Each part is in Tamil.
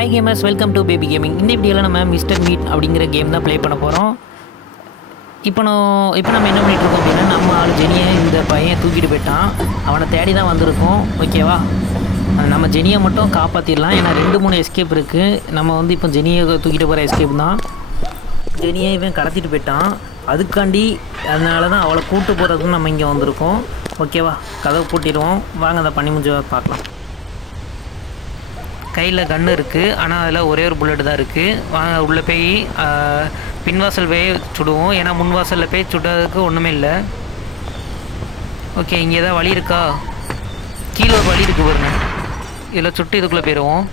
Hi gamers, welcome to baby gaming. இந்த வீடியோவில் நம்ம மிஸ்டர் மீட் அப்படிங்கிற கேம் தான் ப்ளே பண்ண போகிறோம். இப்போ நம்ம என்ன பண்ணிகிட்ருக்கோம் அப்படின்னா, நம்ம ஆள் ஜெனியை இந்த பையன் தூக்கிட்டு போயிட்டான். அவனை தேடி தான் வந்திருக்கோம். ஓகேவா, நம்ம ஜெனியை மட்டும் காப்பாற்றிடலாம். ஏன்னா 2-3 எஸ்கேப் இருக்குது. நம்ம வந்து இப்போ ஜெனியை தூக்கிட்டு போகிற எஸ்கேப் தான். ஜெனியை இவன் கடத்திட்டு போயிட்டான். அதுக்காண்டி அதனால தான் அவளை கூட்டு போகிறதுக்கு நம்ம இங்கே வந்திருக்கோம். ஓகேவா, கதவை பூட்டிடுவோம். வாங்க அதை பண்ணி முடிஞ்ச பார்க்கலாம். கையில் கன்று இருக்குது, ஆனால் அதில் ஒரே ஒரு புல்லட் தான் இருக்குது. வாங்க உள்ளே போய் பின்வாசல் போய் சுடுவோம். ஏன்னா முன்வாசலில் போய் சுடுறதுக்கு ஒன்றுமே இல்லை. ஓகே, இங்கே ஏதாவது வழி இருக்கா? கீழே ஒரு வழி இருக்குது பாருங்க. இதில் சுட்டு இதுக்குள்ளே போயிடுவோம்.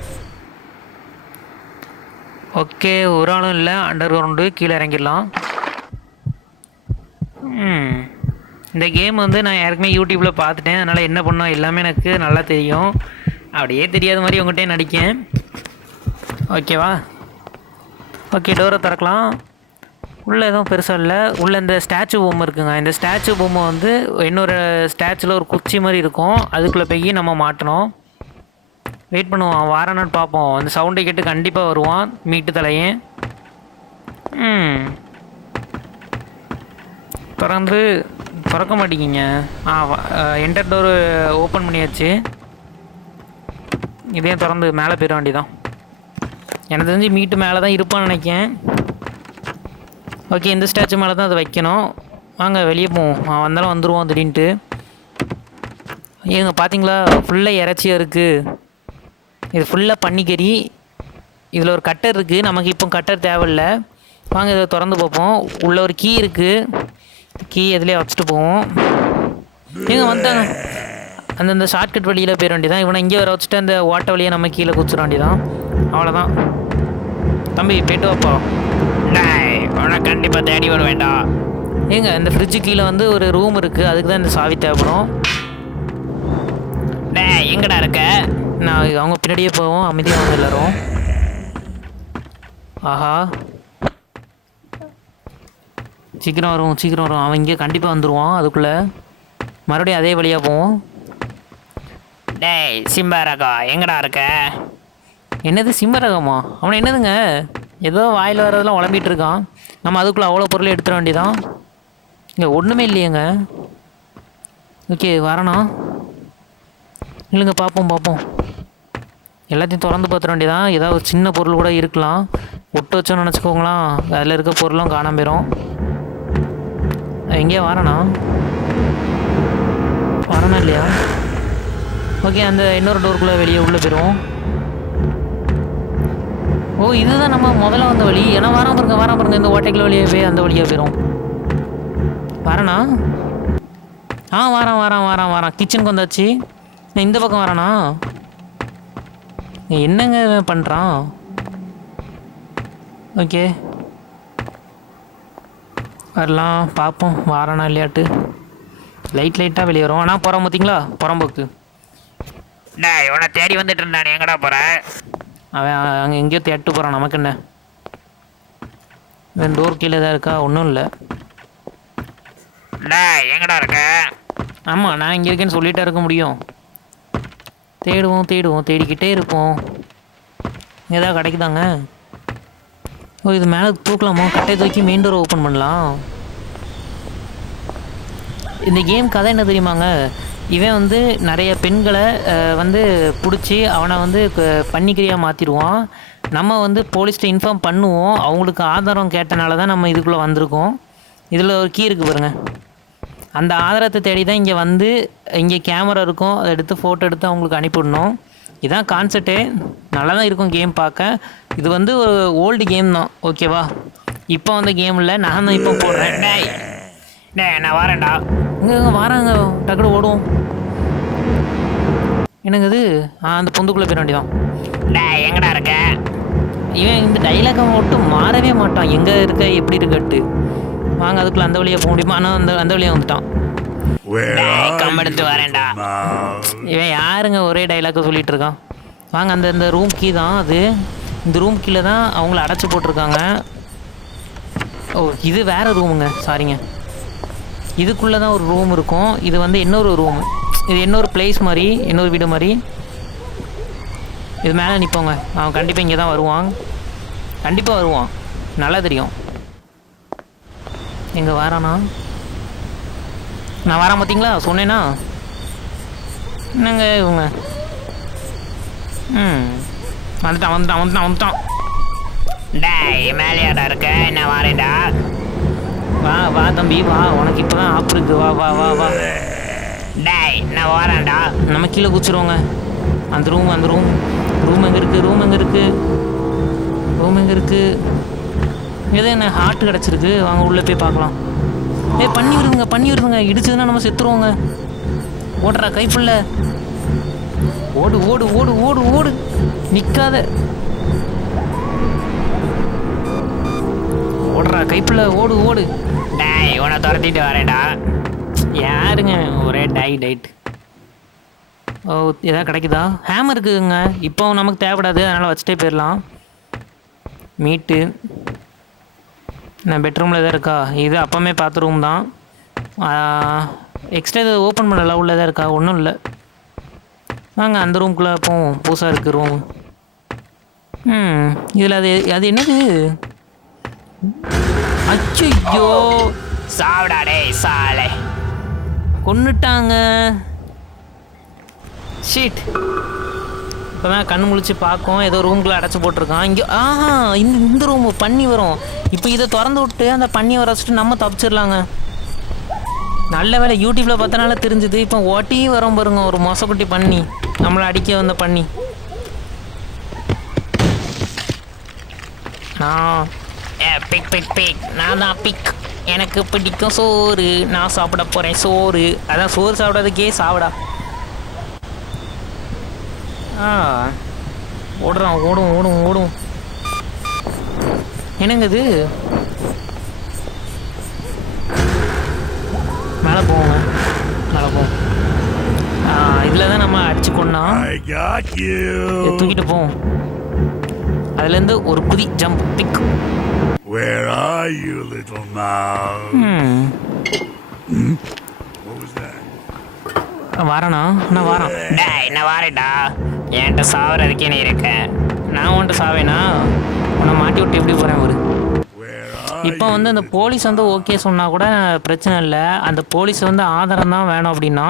ஓகே, ஒரு ஆளும் இல்லை. அண்டர் கிரவுண்டு கீழே இறங்கிடலாம். இந்த கேம் வந்து நான் ஏற்கனவே யூடியூப்பில் பார்த்துட்டேன். அதனால் என்ன பண்ணோம் எல்லாமே எனக்கு நல்லா தெரியும். அப்படியே தெரியாத மாதிரி உங்கள்கிட்ட நடிக்கேன். ஓகேவா, ஓகே, டோரை திறக்கலாம். உள்ளே எதுவும் பெருசாக இல்லை. உள்ளே இந்த ஸ்டாச்சு பொம்மை இருக்குங்க. இந்த ஸ்டாச்சு பொம்மை வந்து இன்னொரு ஸ்டாச்சுவில் ஒரு குச்சி மாதிரி இருக்கும். அதுக்குள்ளே போய் நம்ம மாட்டணும். வெயிட் பண்ணுவோம், வாரானான்னு பார்ப்போம். அந்த சவுண்டை கேட்டு கண்டிப்பாக வருவான் மீட்டு தலையன். திறக்க மாட்டேங்கிங்க. என்டர் டோரு ஓப்பன் பண்ணியாச்சு. இதையும் திறந்து மேலே போயிட வேண்டியதான். எனக்கு தெரிஞ்சு மீட்டு மேலே தான் இருப்பான்னு நினைக்கேன். ஓகே, இந்த ஸ்டாச்சு மேலே தான் அதை வைக்கணும். வாங்க வெளியே போவோம். வந்தாலும் வந்துடுவோம் திடீர்னுட்டு. ஏங்க பார்த்தீங்களா, ஃபுல்லாக இறைச்சியாக இருக்குது. இது ஃபுல்லாக பன்னிக்கறி. இதில் ஒரு கட்டர் இருக்குது. நமக்கு இப்போ கட்டர் தேவையில்லை. வாங்க இதை திறந்து பார்ப்போம். உள்ள ஒரு கீ இருக்குது. கீ எதுலேயே வச்சுட்டு போவோம். ஏங்க வந்துட்டாங்க. அந்தந்த ஷார்ட்கட் வழியில் போயிட வேண்டியதான். இவனை இங்கே வர வச்சுட்டு அந்த ஓட்ட வழியை நம்ம கீழே குச்சிட வேண்டியதான். அவ்வளோதான். தம்பி போய்ட்டு வாப்பா. அவனை கண்டிப்பாக தேடி வர வேண்டாம். ஏங்க இந்த ஃப்ரிட்ஜு கீழே வந்து ஒரு ரூம் இருக்குது. அதுக்கு தான் இந்த சாவி தேவைப்படும். எங்கடா இருக்க? நான் அவங்க பின்னாடியே போவோம். அமைதியாக வந்து எல்லாரும். ஆஹா, சீக்கிரம் வரும். அவன் இங்கே கண்டிப்பாக வந்துடுவான். அதுக்குள்ளே மறுபடியும் அதே வழியாக போவோம். டேய் சிம்பரகா, எங்கடா இருக்க? என்னது சிம்பரகமா? அவனை என்னதுங்க ஏதோ வாயில் வரதெல்லாம் உழம்பிட்டு இருக்கான். நம்ம அதுக்குள்ளே அவ்வளோ பொருளை எடுத்துட வேண்டியதான். இங்கே ஒன்றுமே இல்லையேங்க. ஓகே, வரணும். இல்லைங்க, பார்ப்போம். எல்லாத்தையும் திறந்து பார்த்துட வேண்டியதான். ஏதாவது ஒரு சின்ன பொருள் கூட இருக்கலாம். ஒட்டு வச்சோன்னு நினச்சிக்கோங்களேன். அதில் இருக்க பொருளும் காணாம போயிடும். எங்கேயா வரணும் இல்லையா? ஓகே, அந்த இன்னொரு டோருக்குள்ளே வெளியே உள்ளே போயிடுவோம். ஓ, இதுதான் நம்ம முதல்ல வந்த வழி. ஏன்னா வரான் பாருங்க. இந்த ஓட்டைக்குள்ள வழியே போய் அந்த வழியாக போயிடும். வரண்ணா? வாரான். கிச்சனுக்கு வந்தாச்சு. இந்த பக்கம் வரானா? என்னங்க பண்ணுறான்? ஓகே, வரலாம், பார்ப்போம் வாரானா இல்லையாட்டு. லைட்டாக வெளியே வரும். ஆனால் போகிறோம் பார்த்தீங்களா, புறம்போக்கு. இவனை தேடி வந்துட்டு இருந்தானே, எங்கடா போகிற? அவன் அங்கே எங்கேயோ தேட்டு போகிறான். நமக்கு என்ன? இவன் டோர் கீழே தான் இருக்கா? ஒன்றும் இல்லை. எங்கடா இருக்க? ஆமாம், நான் இங்கே இருக்கேன்னு சொல்லிகிட்டே இருக்க முடியும். தேடுவோம், தேடிக்கிட்டே இருப்போம். ஏதாவது கிடைக்குதாங்க? ஓ, இது மேலே தூக்கலாமா? கட்டையை தூக்கி மெயின் டோரை ஓப்பன் பண்ணலாம். இந்த கேம் கதை என்ன தெரியுமாங்க? இவன் வந்து நிறைய பெண்களை வந்து பிடிச்சி அவனை வந்து பன்னிக்கறியாக மாற்றிடுவான். நம்ம வந்து போலீஸ்கிட்ட இன்ஃபார்ம் பண்ணுவோம். அவங்களுக்கு ஆதாரம் கேட்டனால தான் நம்ம இதுக்குள்ளே வந்திருக்கோம். இதில் ஒரு கீ இருக்குது பாருங்கள். அந்த ஆதாரத்தை தேடி தான் இங்கே வந்து, இங்கே கேமரா இருக்கும். அதை எடுத்து ஃபோட்டோ எடுத்து அவங்களுக்கு அனுப்பிவிடணும். இதுதான் கான்செப்டே. நல்லா தான் இருக்கும் கேம் பார்க்க. இது வந்து ஒரு ஓல்டு கேம் தான். ஓகேவா, இப்போ வந்த கேம் இல்லை. நான் தான் இப்போ போடுறேன். நான் வரேன்டா. இங்கே வராங்க, டக்குனு ஓடுவோம். என்னங்க இது? அந்த பொந்துக்குள்ளே போயிட வேண்டியதான். எங்கடா இருக்க? இவன் இந்த டைலாக்கை மட்டும் மாறவே மாட்டான். எங்கே இருக்க, எப்படி இருக்கட்டு. வாங்க அதுக்குள்ளே அந்த வழியாக போக முடியுமா? ஆனால் அந்த வழியாக வந்துட்டான். கம்பெடுத்து வரேன்டா. இவன் யாருங்க ஒரே டைலாக்கை சொல்லிகிட்டு இருக்கான்? வாங்க, அந்த ரூம் கீ தான் அது. இந்த ரூம் கீழே தான் அவங்கள அடைச்சி போட்டிருக்காங்க. ஓ, இது வேறு ரூமுங்க, சாரிங்க. இதுக்குள்ளே தான் ஒரு ரூம் இருக்கும். இது வந்து இன்னொரு ரூமு. இது இன்னொரு பிளேஸ் மாதிரி, இன்னொரு வீடு மாதிரி. இது மேலே நிற்போங்க. அவன் கண்டிப்பாக இங்கே தான் வருவான், கண்டிப்பாக வருவான், நல்லா தெரியும். எங்கே வரானா? நான் வரேன் பார்த்தீங்களா, சொன்னேன்னா. என்னங்க இவங்க? வந்துட்டான் வந்துட்டான் வந்துட்டான் வந்துட்டான். டேய் மேலேயாடா இருக்க, என்ன வரேன்டா. வா வா தம்பி வா, உனக்கு இப்போ தான் ஆப் இருக்கு. வா வா வா வா. டேய் நான் வரேன்டா. நம்ம கீழே குச்சிருவோங்க. அந்த ரூம் அந்த ரூம் ரூம் எங்கே இருக்குது? ரூம் எங்கே இருக்குது? ரூம் எங்கே இருக்குது? ஏதோ என்ன ஹார்ட் கிடச்சிருக்கு, வாங்க உள்ளே போய் பார்க்கலாம். பண்ணி விடுங்க பண்ணி விடுங்க, இடிச்சதுன்னா நம்ம செத்துருவோங்க. ஓடுறா கைப்புள்ள, ஓடு ஓடு ஓடு ஓடு ஓடு, நிற்காத, ஓடுறா கைப்புள்ள, ஓடு ஓடு. டேய் உன்னை துரத்திட்டு வரேன்டா. யாருங்க ஒரே டைட். ஓ எதாவது கிடைக்குதா? ஹேமர் இருக்குதுங்க, இப்போ நமக்கு தேவைப்படாது, அதனால் வச்சுட்டே போயிடலாம். மீட்டு நான் பெட்ரூமில் எதாவது இருக்கா? இது அப்போமே பார்த்த ரூம் தான். எக்ஸ்ட்ரா இதை ஓப்பன் பண்ணலாம், உள்ள எதாவது இருக்கா? ஒன்றும் இல்லை. வாங்க அந்த ரூம்குள்ளே போவோம், புதுசாக இருக்குது ரூம். இதில் அது என்னது? அச்சோ சாவுடா டேய் சாலை, கொன்னுட்டாங்க. ஷீட். இப்போ தான் கண் முழிச்சு பார்க்கும், ஏதோ ரூம்குள்ளே அடைச்சி போட்டிருக்கான். இங்கே இந்த ரூம் பண்ணி வரும். இப்போ இதை திறந்து விட்டு அந்த பண்ணி வர வச்சுட்டு நம்ம தப்பிச்சிடலாங்க. நல்ல வேலை யூடியூப்பில் பார்த்தனால தெரிஞ்சுது. இப்போ ஓட்டி வரோம் பாருங்க, ஒரு மொசக்குட்டி பண்ணி நம்மளை அடிக்க வந்த பண்ணி. நான் பிக் பிக் பிக். நான் தான் பிக், எனக்கு பிடிக்கும் சோறு, நான் சாப்பிட போகிறேன் சோறு. அதான் சோறு சாப்பிடாததுக்கே சாப்பிடா. ஓடுறான், ஓடும் ஓடும் ஓடும். என்னங்க இது? மேலே போவோங்க, மேலே போவோம். இதில் தான் நம்ம அடிச்சு கொண்டா தூக்கிட்டு போவோம். அதுலேருந்து ஒரு குதி jump big. Where are you, little mouse? What was that? வரேண்ணா, நான் வரேன். டேய் நான் வரேன்டா. என்கிட்ட சாவறதுக்கே நீ இருக்க. நான் உன்ட்டு சாவேனா? உன்னை மாட்டி விட்டு எப்படி போகிறேன் ஒரு. Where are இப்போ வந்து அந்த போலீஸ் வந்து ஓகே சொன்னால் கூட பிரச்சனை இல்லை. அந்த போலீஸ் வந்து ஆதாரம் தான் வேணும் அப்படின்னா,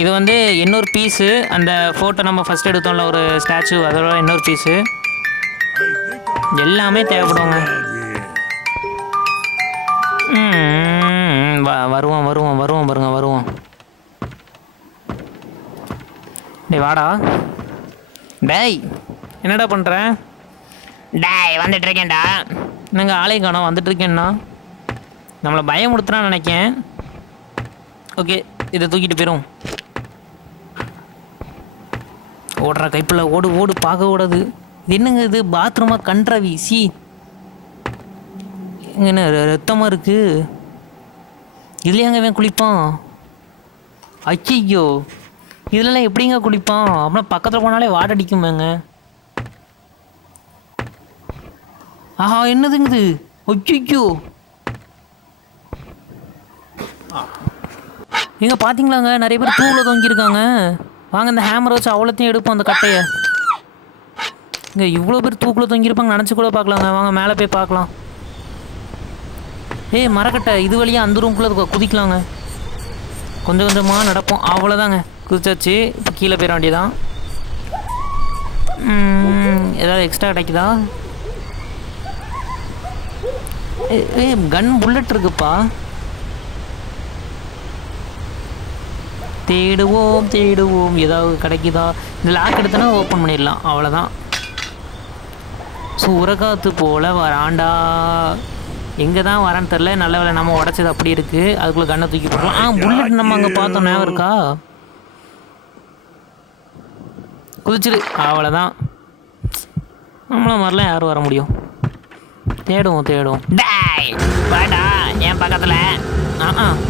இது வந்து இன்னொரு பீஸு. அந்த ஃபோட்டோ நம்ம ஃபஸ்ட் எடுத்தோம்ல ஒரு ஸ்டாச்சு, அதோட இன்னொரு பீஸு எல்லாமே தேவைப்படுவாங்க. வருவான் வருவான் வருவான் பாருங்க, வருவான். டேய் வாடா. டேய் என்னடா பண்ணுறேன்? டேய் வந்துட்டு இருக்கேன்டா. நாங்கள் ஆளே காணோம், வந்துட்டுருக்கேன்னா நம்மளை பயமுடுத்துறான்னு நினைக்கேன். ஓகே இதை தூக்கிட்டு போயிடும். ஓடுறா கைப்பிள்ள, ஓடு ஓடு, பார்க்க ஓடாது. இது என்னங்க இது? பாத்ரூமாக கண்ட்ரவி சி. என்ன ரத்தமாக இருக்குது? இதுலையாங்க இவன் குளிப்பான்? ஐயோ இதுலலாம் எப்படிங்க குளிப்பான்? அப்புறம் பக்கத்தில் போனாலே வாடடிக்குமேங்க. ஆஹா என்னதுங்குது? ஐயோ எங்கே பார்த்தீங்களாங்க, நிறைய பேர் தூவில் தொங்கியிருக்காங்க. வாங்க இந்த ஹேமரை வச்சு அவ்வளோத்தையும் எடுப்போம், அந்த கட்டையை. இங்கே இவ்வளோ பேர் தூக்கில் தொங்கியிருப்பாங்க நினச்சி கூட பார்க்கலாங்க. வாங்க மேலே போய் பார்க்கலாம். மரக்கட்டை, இது வழியாக அந்த ரூம்குள்ளே குதிக்கலாங்க. கொஞ்சம் கொஞ்சமாக நடப்போம், அவ்வளோதாங்க. குதிச்சாச்சு, இப்போ கீழே போயிட வேண்டியதான். ஏதாவது எக்ஸ்ட்ரா கிடைக்குதா? கன் புல்லட் இருக்குப்பா. தேடுவோம் தேடுவோம், ஏதாவது கிடைக்குதா? இந்த லாக் எடுத்தனா ஓப்பன் பண்ணிடலாம், அவ்வளோதான். சூறக்காத்து போல் வராண்டா. எங்கே தான் வரான்னு தெரில. நல்ல வேலை நம்ம உடச்சது அப்படி இருக்குது. அதுக்குள்ளே கண்ணை தூக்கி போடலாம். புல்லட் நம்ம அங்கே பார்த்தோம், ஞாபகம் இருக்கா? குதிச்சிரு, அவ்வளோதான். நம்மள மாதிரிலாம் யாரும் வர முடியும்? தேடுவோம் தேடுவோம். டேய் வாடா என் பக்கத்தில்.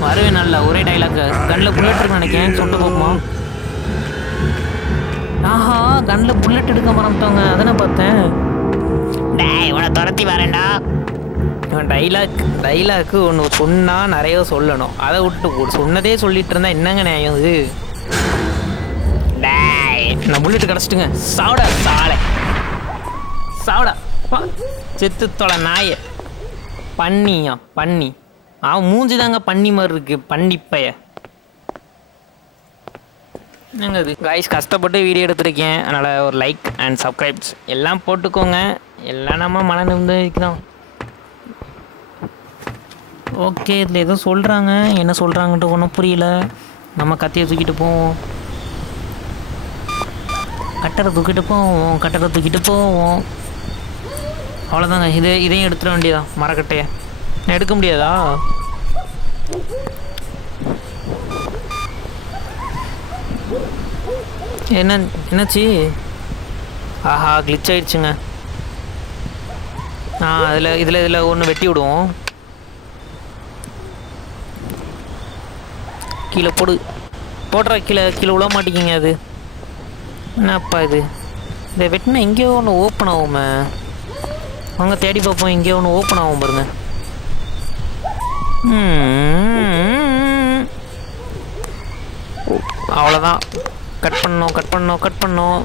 வருவேன். நல்ல ஒரே டைலாக். கண்ணில் புல்லட் இருக்குன்னு நினைக்கிறேன், சொட்டு போக்குமா? ஆஹா கண்ணில் புல்லட் எடுக்க மறந்துட்டோங்க, அதை நான் பார்த்தேன். டேய் உன்னை துரத்தி வரேன்டா. டைலாக்கு ஒன்று சொன்னால் நிறைய சொல்லணும், அதை விட்டு சொன்னதே சொல்லிட்டு இருந்தா என்னங்க நியாயம் இது? டேய் நான் புல்லெட்டு கிடச்சிட்டுங்க. சாவடா சாலை, சாவடா செத்து தொலை நாய. பண்ணியா பண்ணி, அவன் மூஞ்சி தாங்க பண்ணி மாதிரி இருக்கு, பண்ணிப்பைய. என்னங்க இது காய்ஸ், கஷ்டப்பட்டு வீடியோ எடுத்திருக்கேன், அதனால் ஒரு லைக் அண்ட் சப்ஸ்கிரைப்ஸ் எல்லாம் போட்டுக்கோங்க. எல்லாம் நம்ம மன நிமிடம். ஓகே, இதில் எதுவும் சொல்கிறாங்க, என்ன சொல்கிறாங்கன்ட்டு ஒன்றும் புரியல. நம்ம கத்தியை தூக்கிட்டு போவோம், கட்டரை தூக்கிட்டு போவோம். அவ்வளோதாங்க. இதையும் எடுத்துட வேண்டியதான், மரக்கட்டையை. நான் எடுக்க முடியாதா? என்னாச்சு? ஆஹா, கிளிச் ஆயிடுச்சுங்க. இதில் ஒன்று வெட்டி விடுவோம். கீழே போடுற கீழே விழ மாட்டேங்கிங்க. அது என்னப்பா இது? இந்த வெட்டினா எங்கேயோ ஒன்று ஓப்பன் ஆகுமே. அவங்க தேடி பார்ப்போம், எங்கேயோ ஒன்று ஓப்பன் ஆகும் பாருங்க. அவ்வளோதான். கட் பண்ணோம்.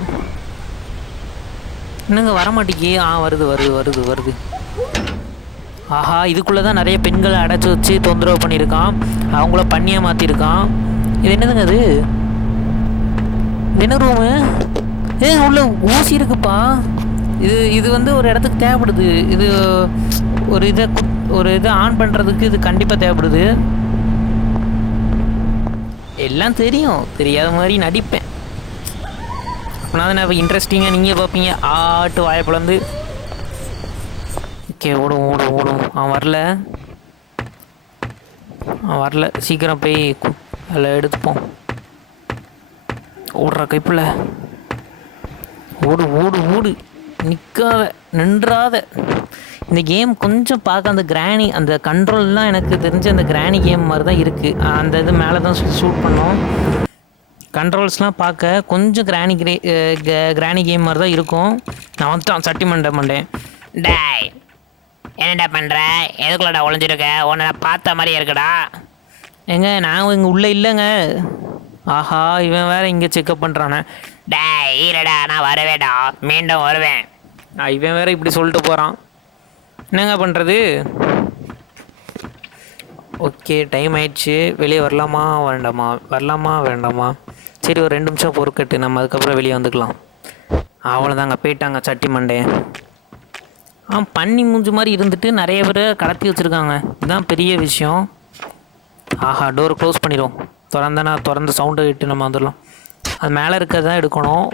என்னங்க வர மாட்டேங்கி? வருது. ஆஹா, இதுக்குள்ளே தான் நிறைய பெண்களை அடைச்சி வச்சு தொந்தரவு பண்ணியிருக்கான், அவங்கள பண்ணியாக மாற்றிருக்கான். இது என்னதுங்க? இது என்ன ரூமு? உள்ள ஊசி இருக்குப்பா. இது வந்து ஒரு இடத்துக்கு தேவைப்படுது. இது ஒரு இதை ஆன் பண்ணுறதுக்கு இது கண்டிப்பாக தேவைப்படுது. எல்லாம் தெரியும், தெரியாத மாதிரி நடிப்பேன். அப்படின்னா தான் நான் இன்ட்ரெஸ்டிங்காக நீங்கள் பார்ப்பீங்க. ஆட்டு வாய்ப்பிழந்து. ஓகே, ஓடும். அவன் வரல. சீக்கிரம் போய் அதில் எடுத்துப்போம். ஓடுற கைப்பில் ஓடு. நின்றாத. இந்த கேம் கொஞ்சம் பார்க்க அந்த கிராணி, அந்த கண்ட்ரோல்லாம் எனக்கு தெரிஞ்ச அந்த கிராணி கேம் மாதிரி தான் இருக்குது. அந்த இது மேலே தான் ஷூட் பண்ணோம். கண்ட்ரோல்ஸ்லாம் பார்க்க கொஞ்சம் கிராணி கேம் மாதிரி தான் இருக்கும். நான் வந்துட்டான், சட்டி மண்டேன். டேய், என்னடா பண்ணுற? எதுக்குள்ளடா ஒளிஞ்சிருக்க? உன்னை பார்த்த மாதிரியே இருக்குடா. நான் இங்கே உள்ளே இல்லைங்க. ஆஹா, இவன் வேற இங்கே செக்அப் பண்ணுறானே. டேய் ஈரடா, நான் வரவேடா, மீண்டும் வருவேன். இவன் வேற இப்படி சொல்லிட்டு போகிறான். என்னங்க பண்ணுறது? ஓகே, டைம் ஆயிடுச்சு. வெளியே வரலாமா வேண்டாமா? சரி, ஒரு 2 நிமிஷம் பொறுக்கட்டு, நம்ம அதுக்கப்புறம் வெளியே வந்துக்கலாம். அவ்வளோதாங்க, போயிட்டாங்க சட்டி மண்டே. பண்ணி மூஞ்சி மாதிரி இருந்துட்டு நிறைய பேர் கடத்தி வச்சுருக்காங்க. இதுதான் பெரிய விஷயம். ஆஹா, டோரை க்ளோஸ் பண்ணிடுவோம். திறந்த சவுண்டை விட்டு நம்ம வந்துடலாம். அது மேலே இருக்கிறதான் எடுக்கணும்.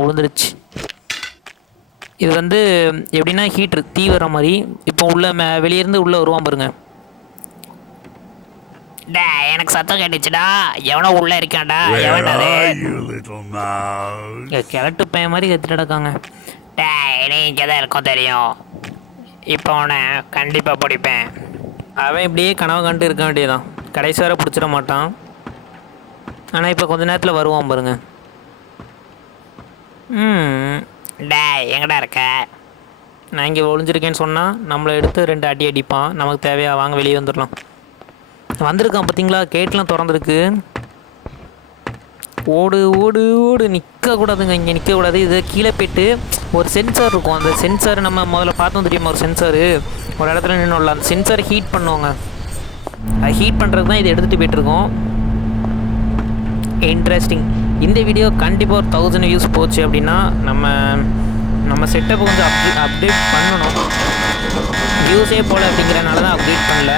விழுந்துருச்சு. இது வந்து எப்படின்னா ஹீட்ரு தீ வர மாதிரி. இப்போ வெளியேருந்து உள்ளே வருவான் பாருங்க. டேய், எனக்கு சத்தம் கேட்டுச்சுடா. எவனோ உள்ளே இருக்கான்டா. கிழட்டு பையன் மாதிரி கத்திட்டு நடக்காங்க. டேய், நீ இங்கே தான் இருக்கும் தெரியும். இப்போ அவனை கண்டிப்பாக பிடிப்பேன். அவன் இப்படியே கனவு கண்டு இருக்க வேண்டியதான். கடைசி வரை பிடிச்சிட மாட்டான். ஆனால் இப்போ கொஞ்ச நேரத்தில் வருவான் பாருங்க. டேய், எங்கடா இருக்க? நான் இங்கே ஒளிஞ்சிருக்கேன்னு சொன்னால் நம்மளை எடுத்து 2 அடி அடிப்பான். நமக்கு தேவையா? வாங்க வெளியே வந்துடலாம். வந்திருக்கான் பார்த்தீங்களா? கேட்லாம் திறந்துருக்கு. ஓடு. நிற்கக்கூடாதுங்க, இங்கே நிற்கக்கூடாது. இது கீழே போய்ட்டு ஒரு சென்சார் இருக்கும். அந்த சென்சார் நம்ம முதல்ல பார்த்தோம் தெரியுமா? ஒரு சென்சாரு ஒரு இடத்துல நின்றுடலாம். அந்த சென்சாரை ஹீட் பண்ணுவாங்க. அது ஹீட் பண்ணுறது தான் இதை எடுத்துகிட்டு போய்ட்டுருக்கோம். இன்ட்ரெஸ்டிங். இந்த வீடியோ கண்டிப்பாக ஒரு 1000 வியூஸ் போச்சு அப்படின்னா நம்ம செட்டப்பை கொஞ்சம் அப்டேட் பண்ணணும். வியூஸே போல் அப்படிங்கிறனால தான் அப்டேட் பண்ணல.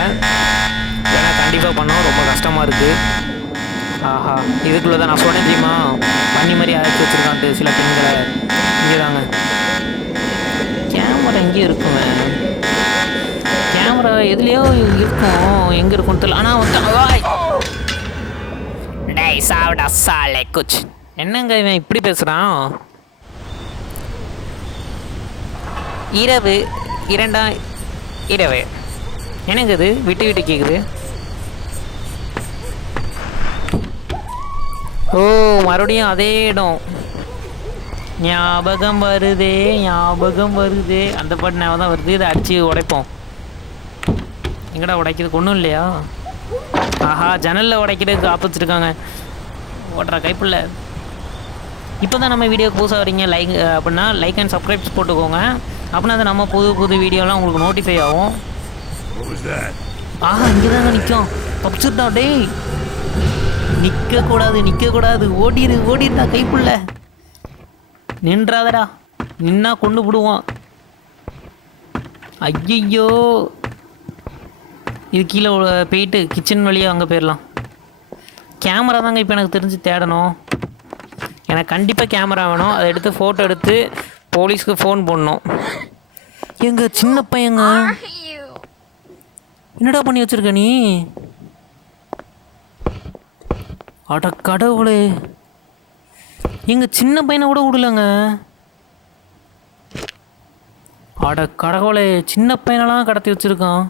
ஏன்னா கண்டிப்பாக பண்ணோம், ரொம்ப கஷ்டமாக இருக்குது. ஆஹா, இதுக்குள்ளே தான் நான் சொன்னேன் தெரியுமா? பண்ணி மாதிரி அழைச்சி வச்சுருக்கான்ட்டு சில பெண்களை. இங்கே தாங்க கேமரா எங்கேயும் இருக்குங்க. கேமரா எதுலேயோ இருக்கும், எங்கே இருக்கும்னு தெரியல. ஆனால் வந்து டேய், சாவடா சாலே குச். என்னங்க இவன் இப்படி பேசுகிறான்? இரவு 2ஆம் இரவு. என்னங்க இது விட்டு கேட்குது? ஓ, மறுபடியும் அதே இடம். ஞாபகம் வருதே. அந்த பாட்டு ஞாபகம் தான் வருது. இதை அடித்து உடைப்போம். எங்கடா உடைக்கிறதுக்கு ஒன்றும் இல்லையா? ஆஹா, ஜன்னலில் உடைக்கிறதுக்கு ஆப்பச்சிருக்காங்க. ஓட்டுற கைப்புள்ள. இப்போ தான் நம்ம வீடியோக்கு புதுசாக வரீங்க அப்படின்னா லைக் அண்ட் சப்ஸ்கிரைப்ஸ் போட்டுக்கோங்க. அப்படின்னா அது நம்ம புது வீடியோலாம் உங்களுக்கு நோட்டிஃபை ஆகும். What was that? ஆஹா, இங்கே தாங்க நிற்கும். தப்பிச்சுட்டா டேய். நிற்கக்கூடாது, ஓடிடுடா கைப்புள்ள. நின்றாதடா, நின்னா கொண்டு விடுவான். ஐயோ, இது கீழே போயிட்டு கிச்சன் வழியாக அங்கே போயிடலாம். கேமரா தாங்க இப்போ எனக்கு தெரிஞ்சு தேடணும். எனக்கு கண்டிப்பாக கேமரா வேணும். அதை எடுத்து ஃபோட்டோ எடுத்து போலீஸ்க்கு ஃபோன் பண்ணணும். எங்க சின்ன பையங்க என்னடா பண்ணி வச்சிருக்க நீ? அட கடவுளே, எங்க சின்ன பையனை கூட விடலங்க. அட கடவுளே, சின்ன பையனெல்லாம் கடத்தி வச்சிருக்கான்.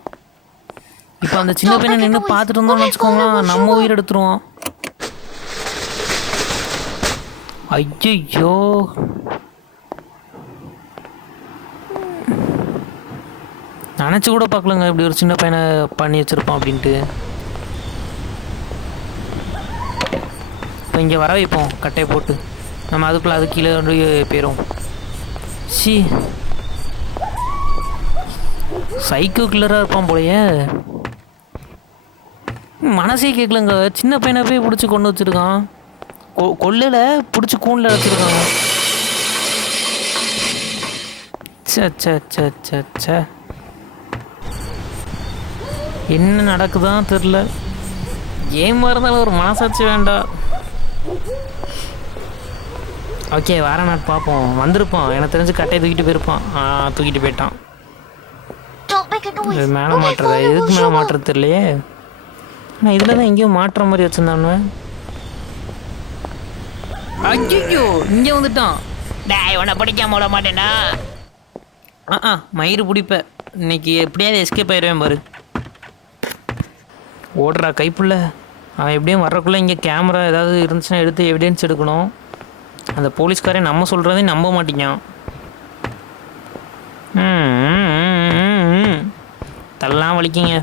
இப்போ அந்த சின்ன பையனை நின்று பார்த்துட்டு இருந்தோம்னு வச்சுக்கோங்களேன், நம்ம உயிர் எடுத்துருவோம். ஐயோ, நினச்சி கூட பார்க்கலங்க இப்படி ஒரு சின்ன பையனை பண்ணி வச்சுருப்பான் அப்படின்ட்டு. இப்போ இங்கே வர வைப்போம் கட்டையை போட்டு. நம்ம அதுக்குள்ளே அது கீழே வந்து போயிடும். சைக்கோ கில்லராக இருப்பான் போலையே. மனசே கேட்கலங்க, சின்ன பையனை போய் பிடிச்சி கொண்டு வச்சுருக்கான். கொல்லையில் பிடிச்சி கூண்டில் வச்சுருக்காங்க. சே என்ன நடக்குதான் தெரில. ஏமா இருந்தாலும் ஒரு மனசாட்சி வேண்டாம். ஓகே, வர நாட் பார்ப்போம். வந்திருப்பான், எனக்கு தெரிஞ்சு கட்டையை தூக்கிட்டு போயிருப்பான். தூக்கிட்டு போயிட்டான். மேலே மாட்டுறதா? எதுக்கு மேலே மாட்டுறது தெரியலையே. ஆனால் இதில் தான் எங்கேயும் மாட்டுற மாதிரி வச்சுருந்தானு. ஐயோ, இங்கே வந்துட்டான். டேய், உன்னை பிடிக்காம விட மாட்டேனா? மயிறு பிடிப்ப. இன்னைக்கு எப்படியாவது எஸ்கேப் ஆயிடுவேன் பாரு. ஓடுறா கைப்புள்ள. அவன் எப்படியும் வர்றக்குள்ளே இங்கே கேமரா ஏதாவது இருந்துச்சுன்னா எடுத்து எவிடன்ஸ் எடுக்கணும். அந்த போலீஸ்காரே நம்ம சொல்கிறதையும் நம்ப மாட்டேங்கான். தள்ளலாம் வலிக்கிங்க.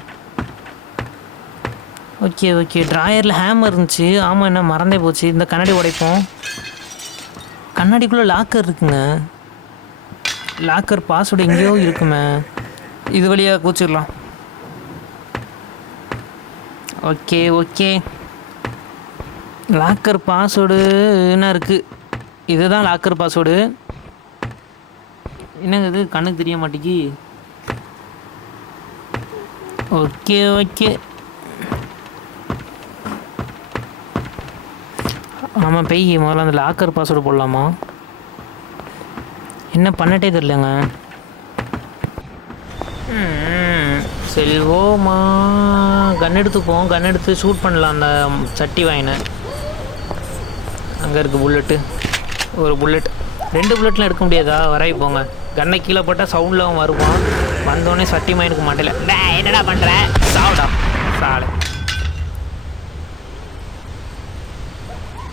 ஓகே, ட்ராயரில் ஹேமர் இருந்துச்சு. ஆமாம், என்ன மறந்தே போச்சு. இந்த கண்ணாடி உடைப்போம். கண்ணாடிக்குள்ளே லாக்கர் இருக்குங்க. லாக்கர் பாஸ்வேர்டு எங்கேயோ இருக்குமே. இது வழியாக கூச்சிடலாம். ஓகே, லாக்கர் பாஸ்வேர்டு என்ன இருக்குது? இதுதான் லாக்கர் பாஸ்வேர்டு. என்னங்க இது கண்ணுக்கு தெரிய மாட்டேங்கி. ஓகே, ஆமாம், பெய் முதல்ல அந்த லாக்கர் பாஸ்வேர்டு போடலாமா? என்ன பண்ணட்டே தெரியலங்க. செல்வோமா, கன் எடுத்துப்போம். கன் எடுத்து ஷூட் பண்ணலாம். அந்த சட்டி வாங்கின அங்கே இருக்குது புல்லட்டு. ஒரு புல்லட், 2 புல்லட்லாம் எடுக்க முடியாதா? வராய் போங்க. கன்னை கீழே போட்டால் சவுண்டில் அவன் வருவான். வந்தோடனே சட்டி மைனுக்கு மாட்டேல. டேய், என்னடா பண்ணுற? சாவுடா சாலை.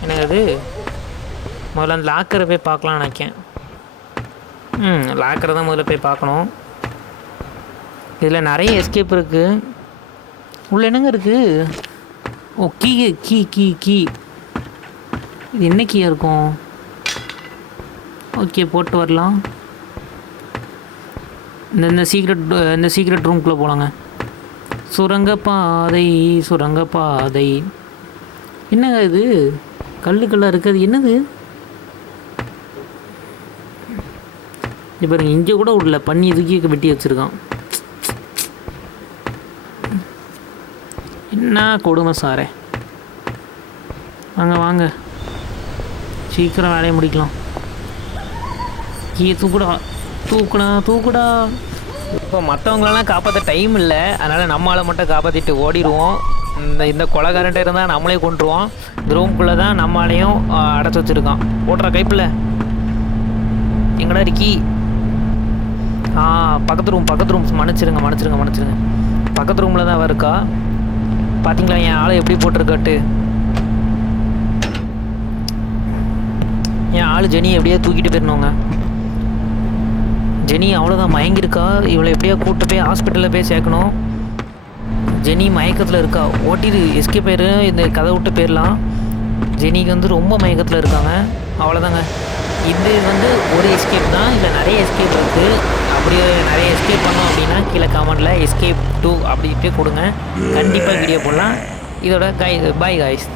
என்னங்க அது? முதல்ல அந்த லாக்கரை போய் பார்க்கலான்னு நினைக்கேன். லாக்கரை தான் முதல்ல போய் பார்க்கணும். இதில் நிறைய எஸ்கேப் இருக்குது. உள்ள என்னங்க இருக்குது? ஓ, கீ. இது என்ன கீயாக இருக்கும்? ஓகே, போட்டு வரலாம். இந்த சீக்ரெட் ரூம்குள்ளே போகலாங்க. சுரங்கப்பாதை. என்னங்க இது? கல்லுக்கெல்லாம் இருக்குது. அது என்னது? இப்போ பாருங்க, இங்கே கூட விடல. பண்ணி இதுக்கே வெட்டி வச்சுருக்கான். என்ன கொடுமை சாரே. வாங்க சீக்கிரம் வேலையை முடிக்கலாம். கீழே தூக்குடா. இப்போ மற்றவங்களெல்லாம் காப்பாற்ற டைம் இல்லை. அதனால் நம்மளால் மட்டும் காப்பாற்றிட்டு ஓடிடுவோம். இந்த கொலைகாரன்ட்ட இருந்தால் நம்மளே கொண்டுருவோம். இந்த ரூம்குள்ளே தான் நம்மளையும் அடைச்சி வச்சுருக்கான். ஓடுற கைப்பில் எங்கடா இருக்கி? பக்கத்து ரூம். மன்னிச்சிருங்க. பக்கத்து ரூமில் தான் இருக்கா. பார்த்தீங்களா என் ஆளை எப்படி போட்டிருக்காட்டு? என் ஆள் ஜெனி எப்படியா தூக்கிட்டு போயிடணுங்க. ஜெனி அவ்வளோதான் மயங்கியிருக்கா. இவளை எப்படியா கூப்பிட்டு போய் ஹாஸ்பிட்டலில் போய் சேர்க்கணும். ஜெனி மயக்கத்தில் இருக்கா. ஓட்டிடு, எஸ்கேப் ஆயிரு. இந்த கதை விட்டு போயிடலாம். ஜெனிக்கு வந்து ரொம்ப மயக்கத்தில் இருக்காங்க. அவ்வளோதாங்க. இது வந்து ஒரு எஸ்கேப் தான், இல்லை நிறைய எஸ்கேப் இருக்குது. அப்படி நிறைய எஸ்கேப் பண்ணோம் அப்படின்னா கீழே கமெண்டில் escape 2 அப்படின்ட்டு கொடுங்க. கண்டிப்பாக வீடியோ போடலாம். இதோட பாய் காய்ஸ்.